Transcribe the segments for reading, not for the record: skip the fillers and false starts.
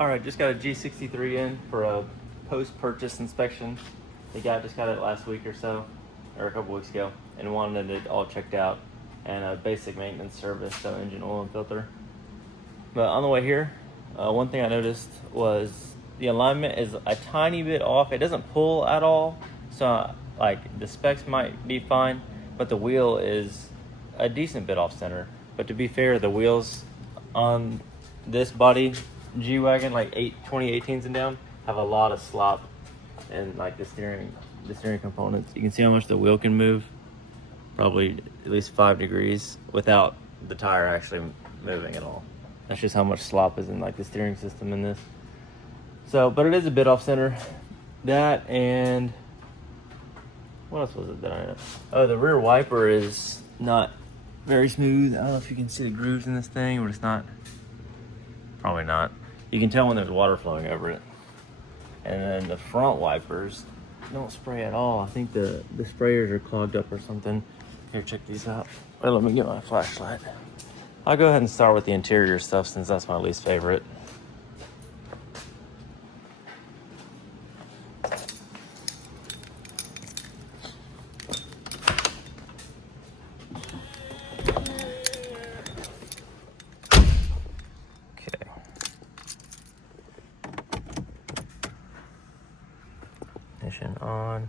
All right, just got a G63 in for a post-purchase inspection. The guy just got it last week or so, or a couple weeks ago, and wanted it all checked out and a basic maintenance service, so engine oil and filter. But on the way here, one thing I noticed was the alignment is a tiny bit off. It doesn't pull at all, so like the specs might be fine, but the wheel is a decent bit off center. But to be fair, the wheels on this body G-Wagon, like 2018s and down, have a lot of slop and like the steering components. You can see how much the wheel can move, probably at least 5 degrees without the tire actually moving at all. That's just how much slop is in like the steering system in this. So, but it is a bit off center. That, and what else was it that I know? Oh, the rear wiper is not very smooth. I don't know if you can see the grooves in this thing, but it's not. Probably not. You can tell when there's water flowing over it. And then the front wipers don't spray at all. I think the sprayers are clogged up or something. Here, check these out. Well, let me get my flashlight. I'll go ahead and start with the interior stuff since that's my least favorite. Ignition on.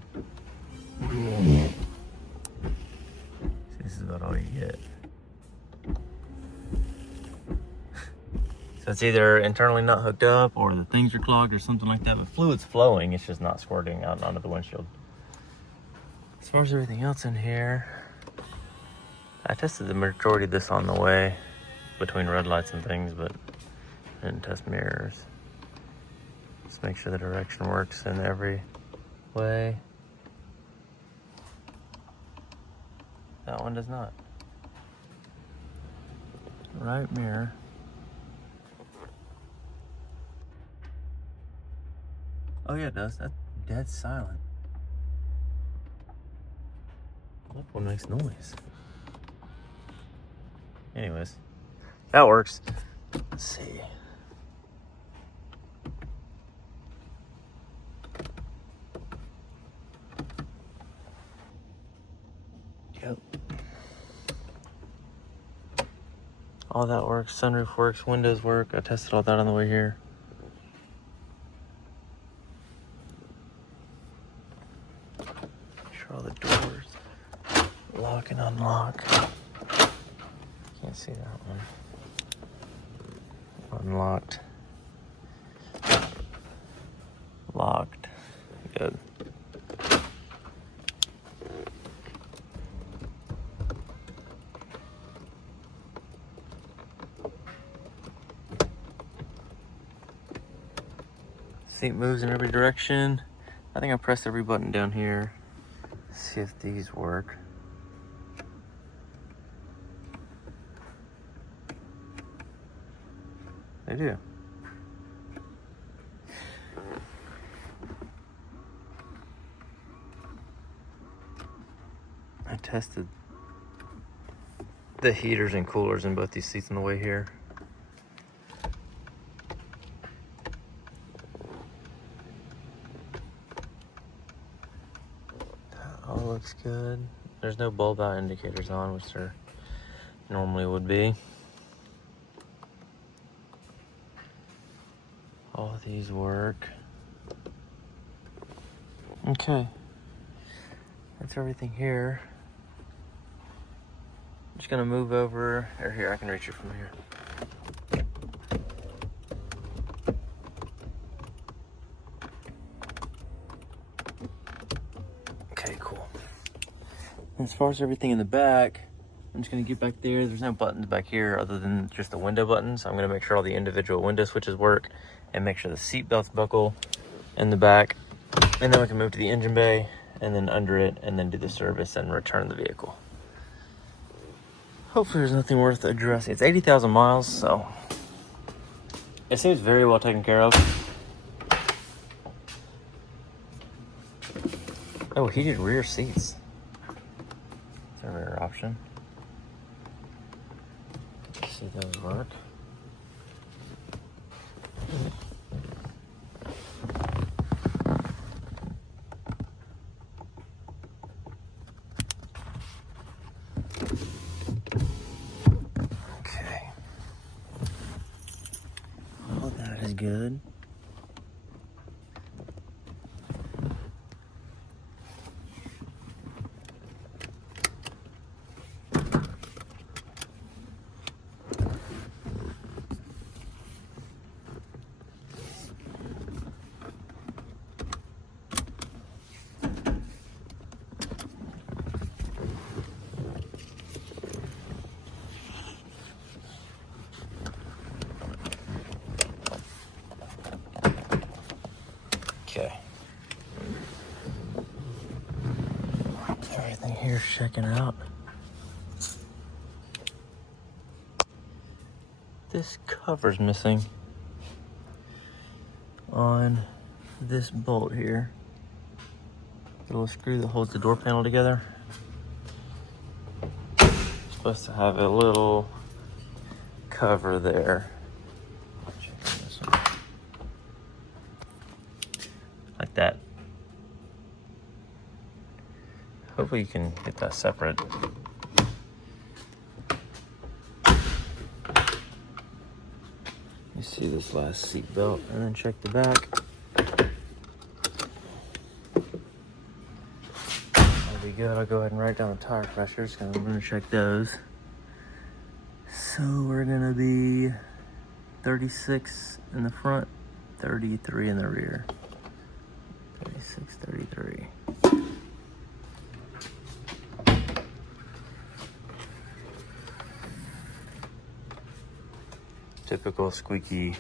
This is about all you get. So it's either internally not hooked up or the things are clogged or something like that, but fluid's flowing, it's just not squirting out onto the windshield. As far as everything else in here, I tested the majority of this on the way between red lights and things, but I didn't test mirrors. Just make sure the direction works in every way. That one does not. Right mirror. Oh yeah, it does. That's dead silent. That one makes noise. Anyways, that works. Let's see. Yep. All that works. Sunroof works. Windows work. I tested all that on the way here. Make sure all the doors lock and unlock. Can't see that one. Unlocked. Locked. Good. Seat moves in every direction. I think I pressed every button down here. See if these work. They do. I tested the heaters and coolers in both these seats on the way here. All looks good. There's no bulb out indicators on, which there normally would be. All of these work. Okay. That's everything here. I'm just gonna move over, or here, I can reach it from here. Okay, cool. As far as everything in the back, I'm just gonna get back there. There's no buttons back here other than just the window buttons. I'm gonna make sure all the individual window switches work and make sure the seat belts buckle in the back. And then we can move to the engine bay and then under it and then do the service and return the vehicle. Hopefully there's nothing worth addressing. It's 80,000 miles, so it seems very well taken care of. Oh, heated rear seats. Is there a rear option? See those work. good. Okay. Everything here's checking out. This cover's missing on this bolt here. The little screw that holds the door panel together. It's supposed to have a little cover there. Like that. Hopefully you can get that separate. You see this last seat belt, and then check the back. That'll be good. I'll go ahead and write down the tire pressures because I'm gonna check those. So we're gonna be 36 in the front, 33 in the rear. 36, 33. Typical squeaky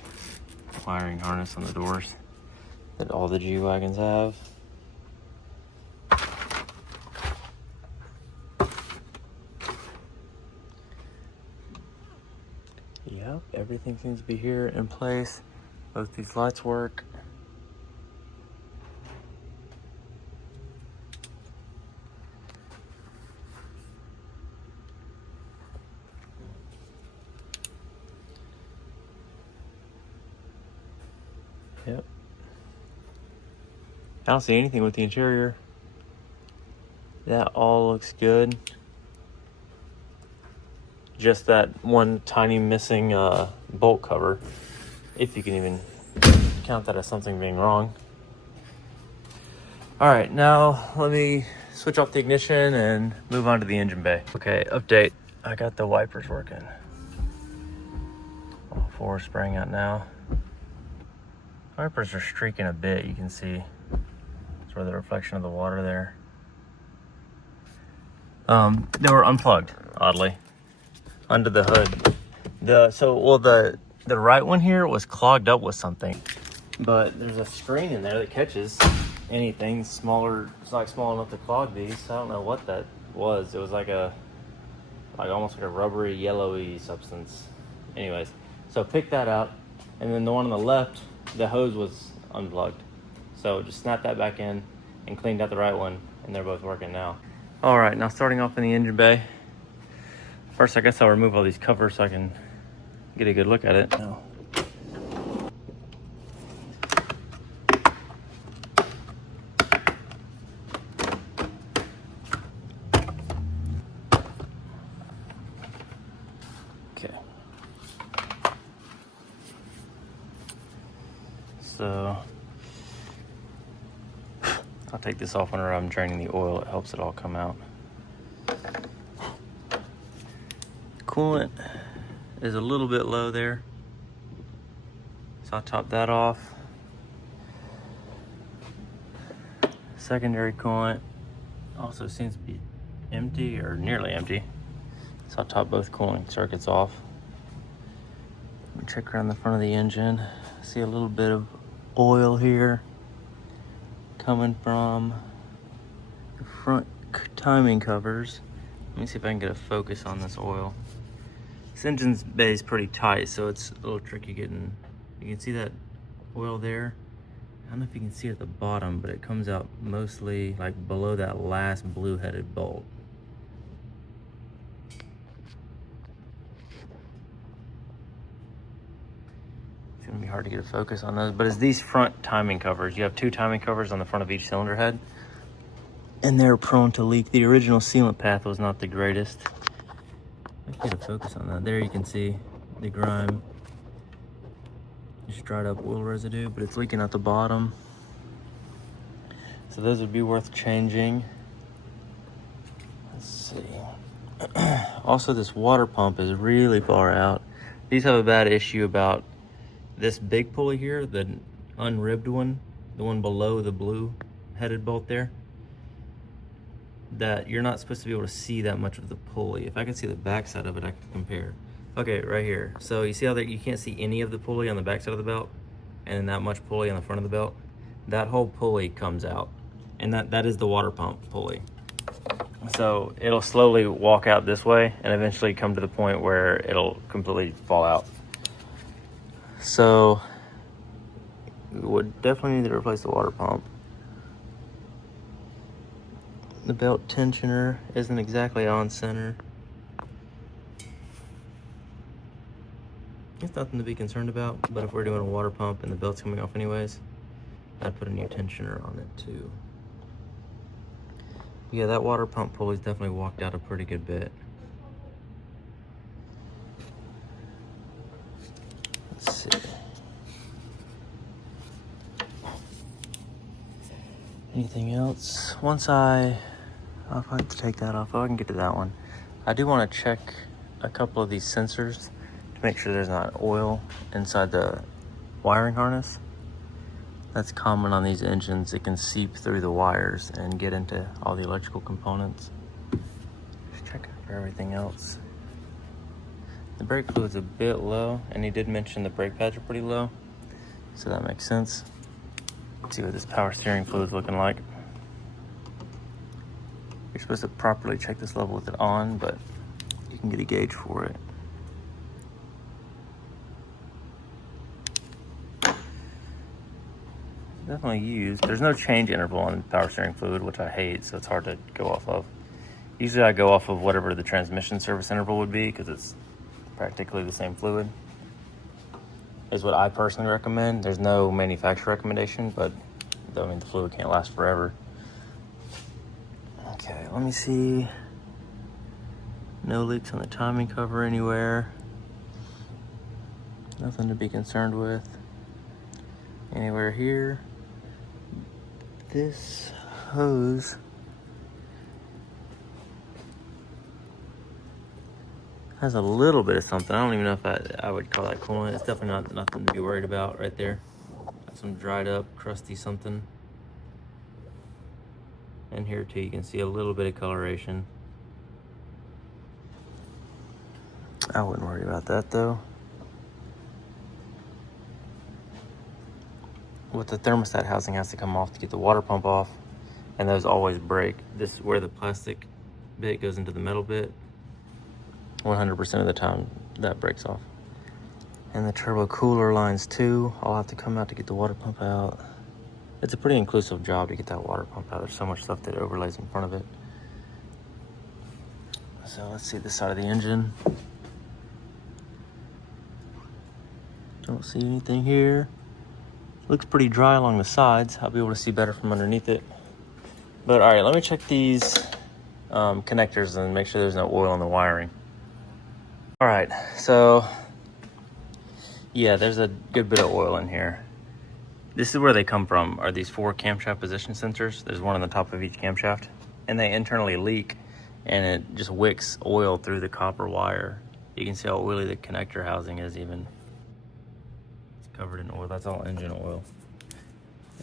wiring harness on the doors that all the G-Wagons have. Yep, everything seems to be here in place. Both these lights work. Yep. I don't see anything with the interior. That all looks good. Just that one tiny missing bolt cover, if you can even count that as something being wrong. All right, now let me switch off the ignition and move on to the engine bay. Okay, update. I got the wipers working. All four are spraying out now. Wipers are streaking a bit, you can see. Sort of the reflection of the water there. They were unplugged, oddly, under the hood. The right one here was clogged up with something, but there's a screen in there that catches anything smaller. It's not small enough to clog these. So I don't know what that was. It was like almost like a rubbery, yellowy substance. Anyways, so pick that out, and then the one on the left, the hose was unplugged. So just snap that back in and cleaned out the right one, and they're both working now. All right, now starting off in the engine bay. First, I guess I'll remove all these covers so I can get a good look at it. Now. Okay. So I'll take this off whenever I'm draining the oil. It helps it all come out. Coolant is a little bit low there, so I'll top that off. Secondary coolant also seems to be empty or nearly empty, so I'll top both cooling circuits off. Let me check around the front of the engine. See a little bit of oil here coming from the front timing covers. Let me see if I can get a focus on this oil. This engine's bay is pretty tight, so it's a little tricky getting. You can see that oil there. I don't know if you can see it at the bottom, but it comes out mostly like below that last blue-headed bolt. It's gonna be hard to get a focus on those, but it's these front timing covers. You have two timing covers on the front of each cylinder head, and they're prone to leak. The original sealant path was not the greatest. Let's get a focus on that. There you can see the grime Just dried up oil residue, but it's leaking out the bottom. So those would be worth changing. Let's see. Also, this water pump is really far out. These have a bad issue about this big pulley here, the unribbed one, the one below the blue headed bolt there, that you're not supposed to be able to see that much of the pulley. If I could see the back side of it, I could compare. Okay, right here. So you see how you can't see any of the pulley on the back side of the belt, and then that much pulley on the front of the belt? That whole pulley comes out, and that is the water pump pulley. So it'll slowly walk out this way and eventually come to the point where it'll completely fall out. So we would definitely need to replace the water pump. The belt tensioner isn't exactly on center. It's nothing to be concerned about, but if we're doing a water pump and the belt's coming off anyways, I'd put a new tensioner on it too. Yeah, that water pump pulley's definitely walked out a pretty good bit. Let's see. Anything else? I'll have to take that off. Oh, I can get to that one. I do want to check a couple of these sensors to make sure there's not oil inside the wiring harness. That's common on these engines. It can seep through the wires and get into all the electrical components. Just checking for everything else. The brake fluid's a bit low, and he did mention the brake pads are pretty low, so that makes sense. Let's see what this power steering fluid's looking like. You're supposed to properly check this level with it on, but you can get a gauge for it. Definitely used. There's no change interval on power steering fluid, which I hate, so it's hard to go off of. Usually I go off of whatever the transmission service interval would be, because it's practically the same fluid, is what I personally recommend. There's no manufacturer recommendation, but I mean, the fluid can't last forever. Okay, let me see. No leaks on the timing cover anywhere. Nothing to be concerned with anywhere here. This hose has a little bit of something. I don't even know if I would call that coolant. It's definitely nothing to be worried about right there. Got some dried up, crusty something. And here too, you can see a little bit of coloration. I wouldn't worry about that though. With the thermostat housing has to come off to get the water pump off, and those always break. This is where the plastic bit goes into the metal bit. 100% of the time that breaks off. And the turbo cooler lines too, all have to come out to get the water pump out. It's a pretty inclusive job to get that water pump out. There's so much stuff that overlays in front of it. So let's see this side of the engine. Don't see anything here. Looks pretty dry along the sides. I'll be able to see better from underneath it. But all right, let me check these connectors and make sure there's no oil in the wiring. All right, so yeah, there's a good bit of oil in here. This is where they come from, are these 4 camshaft position sensors. There's one on the top of each camshaft, and they internally leak, and it just wicks oil through the copper wire. You can see how oily the connector housing is even. It's covered in oil. That's all engine oil.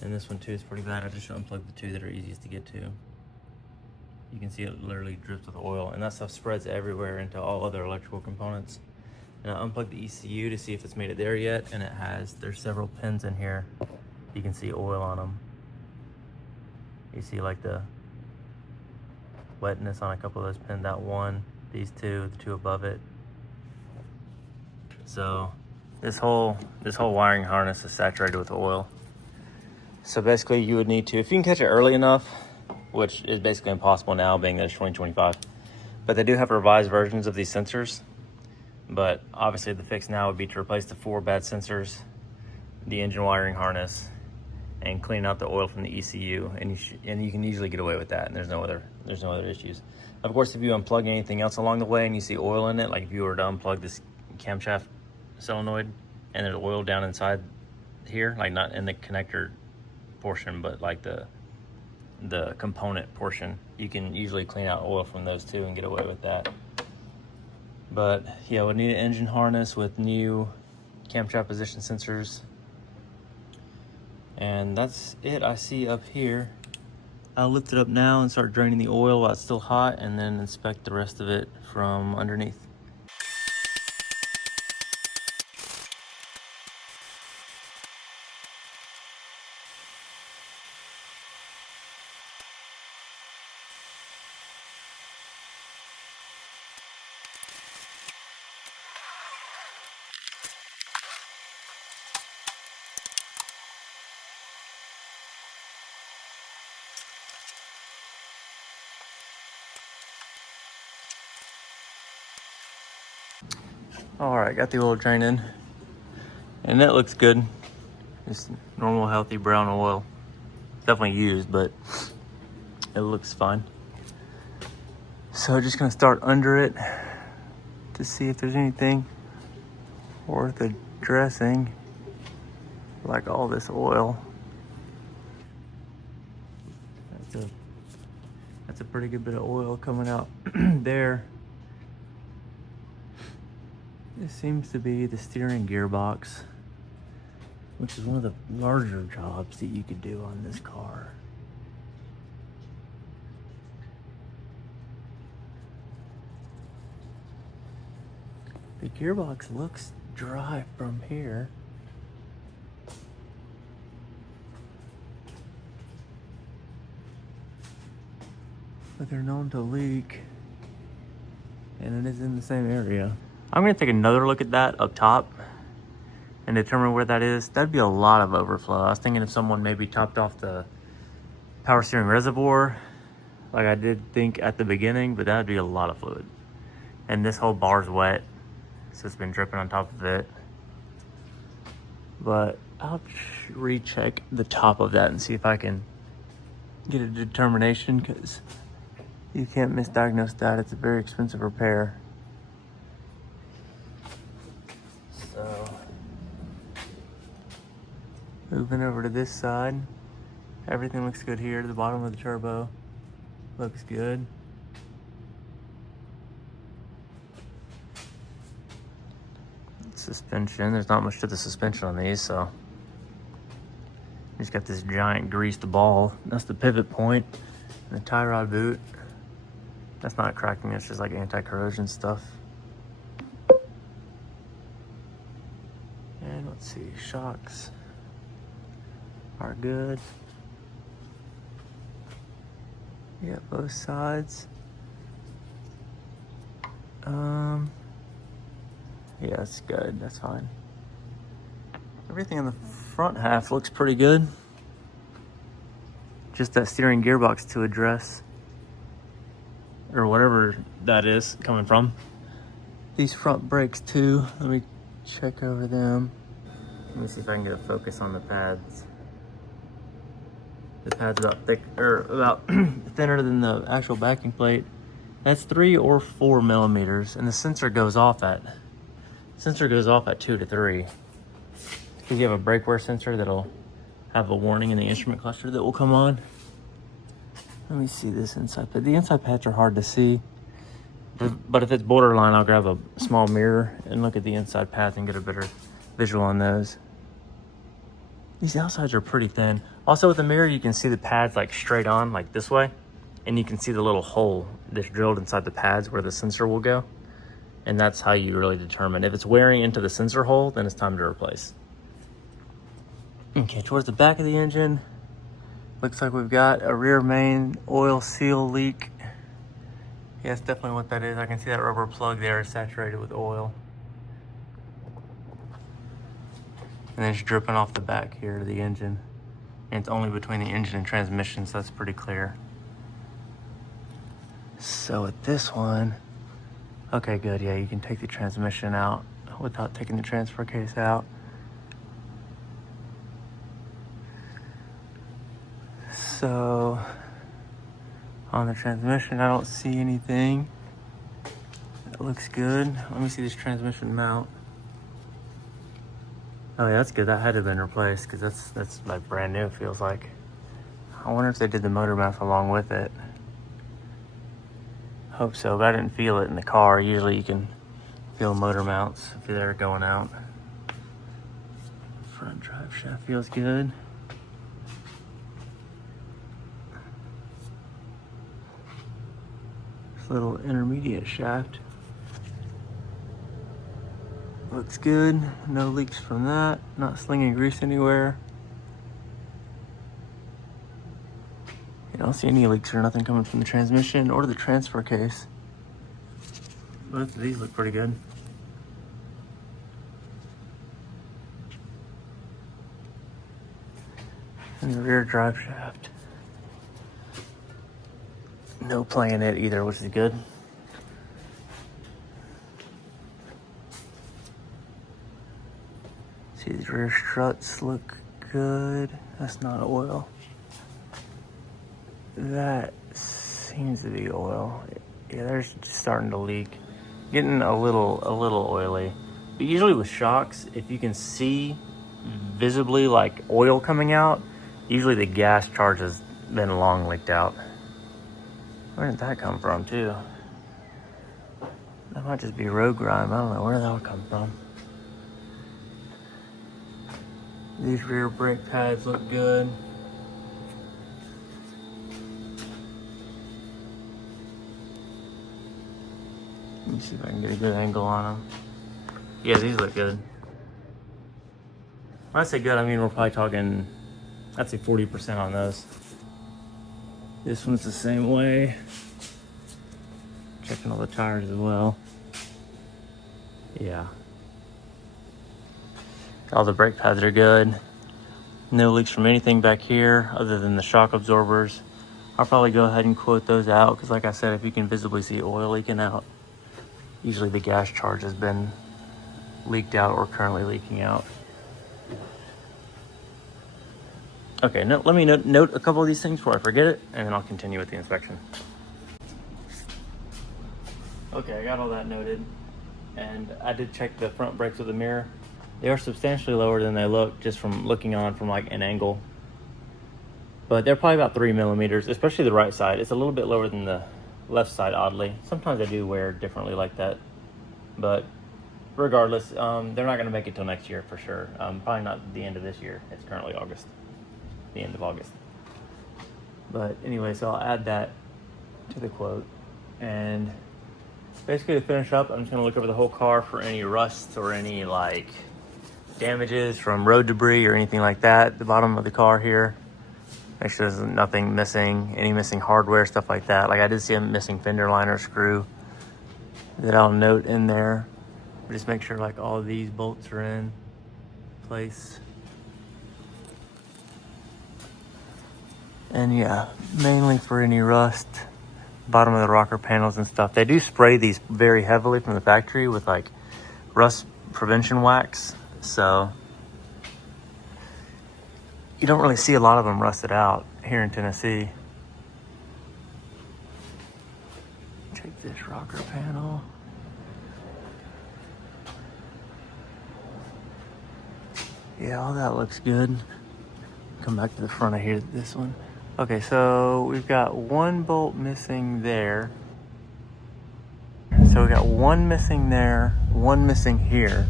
And this one too is pretty bad. I just unplugged the 2 that are easiest to get to. You can see it literally drips with oil, and that stuff spreads everywhere into all other electrical components. And I unplugged the ECU to see if it's made it there yet, and it has. There's several pins in here. You can see oil on them. You see like the wetness on a couple of those pins. That one, these 2, the 2 above it. So this whole wiring harness is saturated with oil. So basically you would need to, if you can catch it early enough, which is basically impossible now being that it's 2025, but they do have revised versions of these sensors. But obviously the fix now would be to replace the 4 bad sensors, the engine wiring harness, and clean out the oil from the ECU, and you can usually get away with that, and there's no other issues. Of course, if you unplug anything else along the way and you see oil in it, like if you were to unplug this camshaft solenoid and there's oil down inside here, like not in the connector portion, but like the component portion. You can usually clean out oil from those too and get away with that. But yeah, we need an engine harness with new camshaft position sensors. And that's it I see up here. I'll lift it up now and start draining the oil while it's still hot, and then inspect the rest of it from underneath. All right, got the oil drain in, and that looks good. Just normal, healthy brown oil. Definitely used, but it looks fine. So just gonna start under it to see if there's anything worth addressing, like all this oil. That's a pretty good bit of oil coming out there. This seems to be the steering gearbox, which is one of the larger jobs that you could do on this car. The gearbox looks dry from here. But they're known to leak, and it is in the same area. I'm gonna take another look at that up top and determine where that is. That'd be a lot of overflow. I was thinking if someone maybe topped off the power steering reservoir, like I did think at the beginning, but that'd be a lot of fluid. And this whole bar's wet, so it's been dripping on top of it. But I'll recheck the top of that and see if I can get a determination, because you can't misdiagnose that. It's a very expensive repair. So, moving over to this side, everything looks good here. The bottom of the turbo looks good. Suspension, there's not much to the suspension on these, so you just got this giant greased ball. That's the pivot point. And the tie rod boot, that's not cracking, it's just like anti-corrosion stuff. And let's see, shocks are good. Yeah, both sides. Yeah, that's good, that's fine. Everything on the front half looks pretty good. Just that steering gearbox to address, or whatever that is coming from. These front brakes too, let me check over them. Let me see if I can get a focus on the pads. The pad's about thick, or about thinner than the actual backing plate. That's 3 or 4 millimeters, and the sensor goes off at 2 to 3. Because you have a brake wear sensor that'll have a warning in the instrument cluster that will come on. Let me see this inside pad. The inside pads are hard to see, but if it's borderline, I'll grab a small mirror and look at the inside pads and get a better visual on those. These outsides are pretty thin. Also with the mirror, you can see the pads like straight on, like this way, and you can see the little hole that's drilled inside the pads where the sensor will go. And that's how you really determine. If it's wearing into the sensor hole, then it's time to replace. Okay, towards the back of the engine, looks like we've got a rear main oil seal leak. Yeah, that's definitely what that is. I can see that rubber plug there is saturated with oil. And then it's dripping off the back here to the engine. And it's only between the engine and transmission, so that's pretty clear. So with this one, okay, good, yeah, you can take the transmission out without taking the transfer case out. So, on the transmission, I don't see anything. That looks good. Let me see this transmission mount. Oh yeah, that's good. That had to have been replaced because that's like brand new, it feels like. I wonder if they did the motor mount along with it. Hope so, but I didn't feel it in the car. Usually you can feel motor mounts if they're going out. Front drive shaft feels good. This little intermediate shaft looks good. No leaks from that. Not slinging grease anywhere. I don't see any leaks or nothing coming from the transmission or the transfer case. Both of these look pretty good. And the rear drive shaft. No play in it either, which is good. See, these rear struts look good. That's not oil. That seems to be oil. Yeah, they're just starting to leak. Getting a little oily. But usually with shocks, if you can see visibly like oil coming out, usually the gas charge has been long leaked out. Where did that come from too? That might just be road grime. I don't know where that'll come from. These rear brake pads look good. Let me see if I can get a good angle on them. Yeah, these look good. When I say good, I mean we're probably talking, I'd say 40% on those. This one's the same way. Checking all the tires as well. Yeah. All the brake pads are good. No leaks from anything back here other than the shock absorbers. I'll probably go ahead and quote those out because like I said, if you can visibly see oil leaking out, usually the gas charge has been leaked out or currently leaking out. Okay, now let me note a couple of these things before I forget it, and then I'll continue with the inspection. Okay, I got all that noted, and I did check the front brakes with the mirror. They are substantially lower than they look just from looking on from like an angle. But they're probably about 3 millimeters, especially the right side. It's a little bit lower than the left side, oddly. Sometimes I do wear differently like that. But regardless, they're not going to make it till next year for sure. Probably not the end of this year. It's currently August. The end of August. But anyway, so I'll add that to the quote. And basically to finish up, I'm just going to look over the whole car for any rust or any like damages from road debris or anything like that. The bottom of the car here. Make sure there's nothing missing, any missing hardware, stuff like that. Like I did see a missing fender liner screw that I'll note in there. Just make sure like all of these bolts are in place. And yeah, mainly for any rust, bottom of the rocker panels and stuff. They do spray these very heavily from the factory with like rust prevention wax. So you don't really see a lot of them rusted out here in Tennessee. Check this rocker panel. Yeah, all that looks good. Come back to the front of here, this one. Okay, so we've got one bolt missing there. So we got one missing there, one missing here.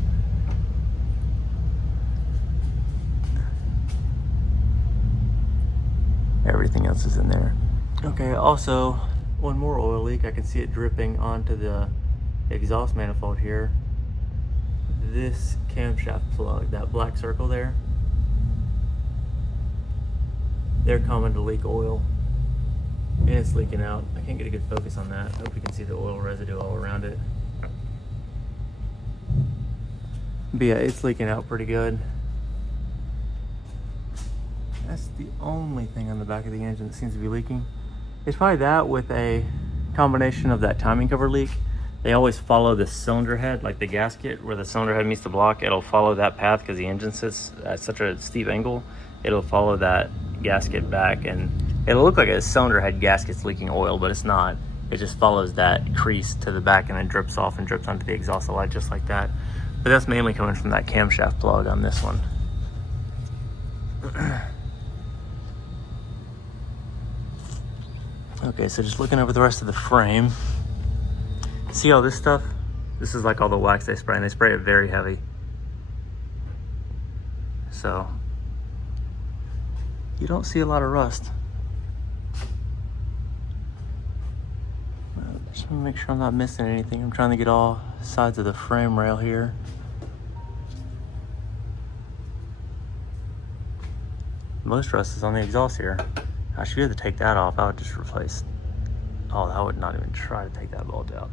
Everything else is in there. Okay, also one more oil leak. I can see it dripping onto the exhaust manifold here. This camshaft plug, that black circle there, they're common to leak oil. And it's leaking out. I can't get a good focus on that. I hope you can see the oil residue all around it. But yeah, it's leaking out pretty good. That's the only thing on the back of the engine that seems to be leaking. It's probably that with a combination of that timing cover leak. They always follow the cylinder head, like the gasket where the cylinder head meets the block. It'll follow that path because the engine sits at such a steep angle. It'll follow that gasket back and it'll look like a cylinder head gasket's leaking oil, but it's not. It just follows that crease to the back and then drips off and drips onto the exhaust light just like that. But that's mainly coming from that camshaft plug on this one. Okay, so just looking over the rest of the frame. See all this stuff? This is like all the wax they spray, and they spray it very heavy. So, you don't see a lot of rust. Just want to make sure I'm not missing anything. I'm trying to get all sides of the frame rail here. Most rust is on the exhaust here. I should be able to take that off. I would just replace. Oh, I would not even try to take that bolt out.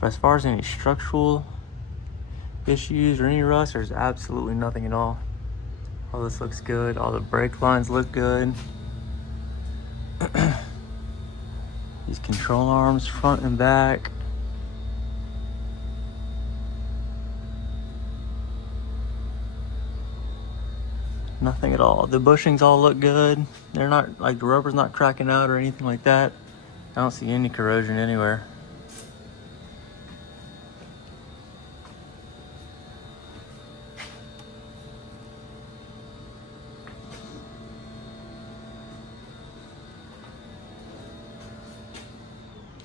But as far as any structural issues or any rust, there's absolutely nothing at all. All this looks good. All the brake lines look good. These control arms, front and back. Nothing at all. The bushings all look good. They're not, like, the rubber's not cracking out or anything like that. I don't see any corrosion anywhere.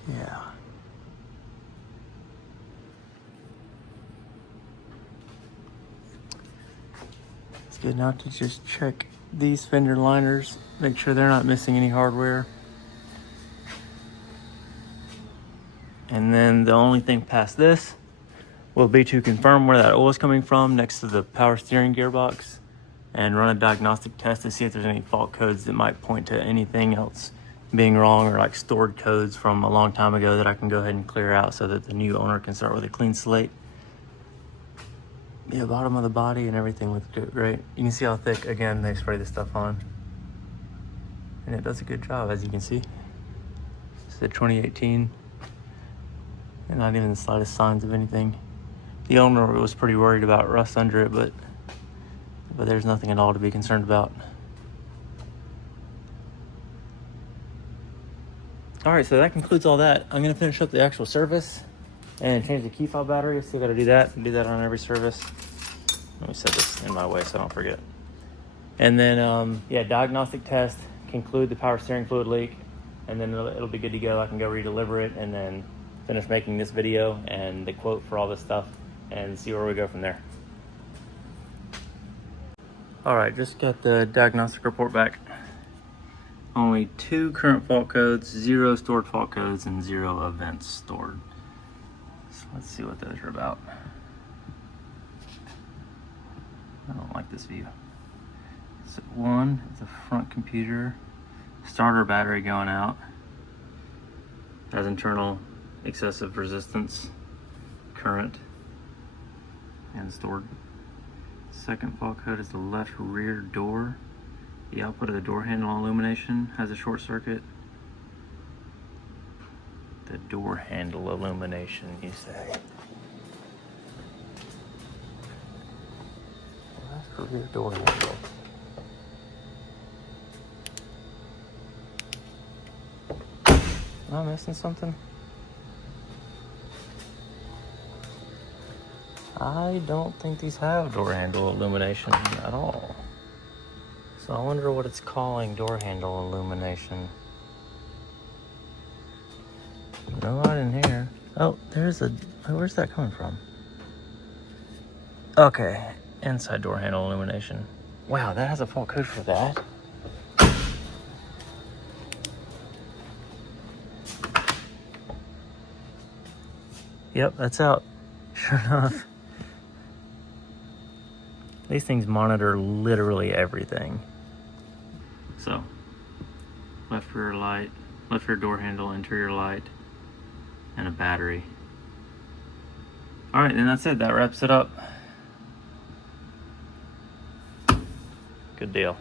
Yeah. It's good now to just check these fender liners, make sure they're not missing any hardware. And then the only thing past this will be to confirm where that oil is coming from next to the power steering gearbox and run a diagnostic test to see if there's any fault codes that might point to anything else being wrong, or like stored codes from a long time ago that I can go ahead and clear out so that the new owner can start with a clean slate. Yeah, bottom of the body and everything looks good, great. You can see how thick, again, they spray this stuff on. And it does a good job, as you can see. It's a 2018. And not even the slightest signs of anything. The owner was pretty worried about rust under it, but there's nothing at all to be concerned about. All right, so that concludes all that. I'm gonna finish up the actual service and change the key fob battery. Still gotta do that. Do that on every service. Let me set this in my way so I don't forget. And then, yeah, diagnostic test, conclude the power steering fluid leak, and then it'll be good to go. I can go redeliver it and then finish making this video and the quote for all this stuff and see where we go from there. All right, just got the diagnostic report back. Only 2 current fault codes, 0 stored fault codes, and 0 events stored. So let's see what those are about. I don't like this view. So 1 is the front computer, starter battery going out. Has internal excessive resistance, current, and stored. Second fault code is the left rear door. The output of the door handle illumination has a short circuit. The door handle illumination, you say? Well, that's the rear door handle. Am I missing something? I don't think these have door handle illumination at all. So I wonder what it's calling door handle illumination. No light in here. Oh, there's a, where's that coming from? Okay, inside door handle illumination. Wow, that has a fault code for that. Yep, that's out. Sure enough. These things monitor literally everything. So, left rear light, left rear door handle, interior light, and a battery. All right, then that's it. That wraps it up. Good deal.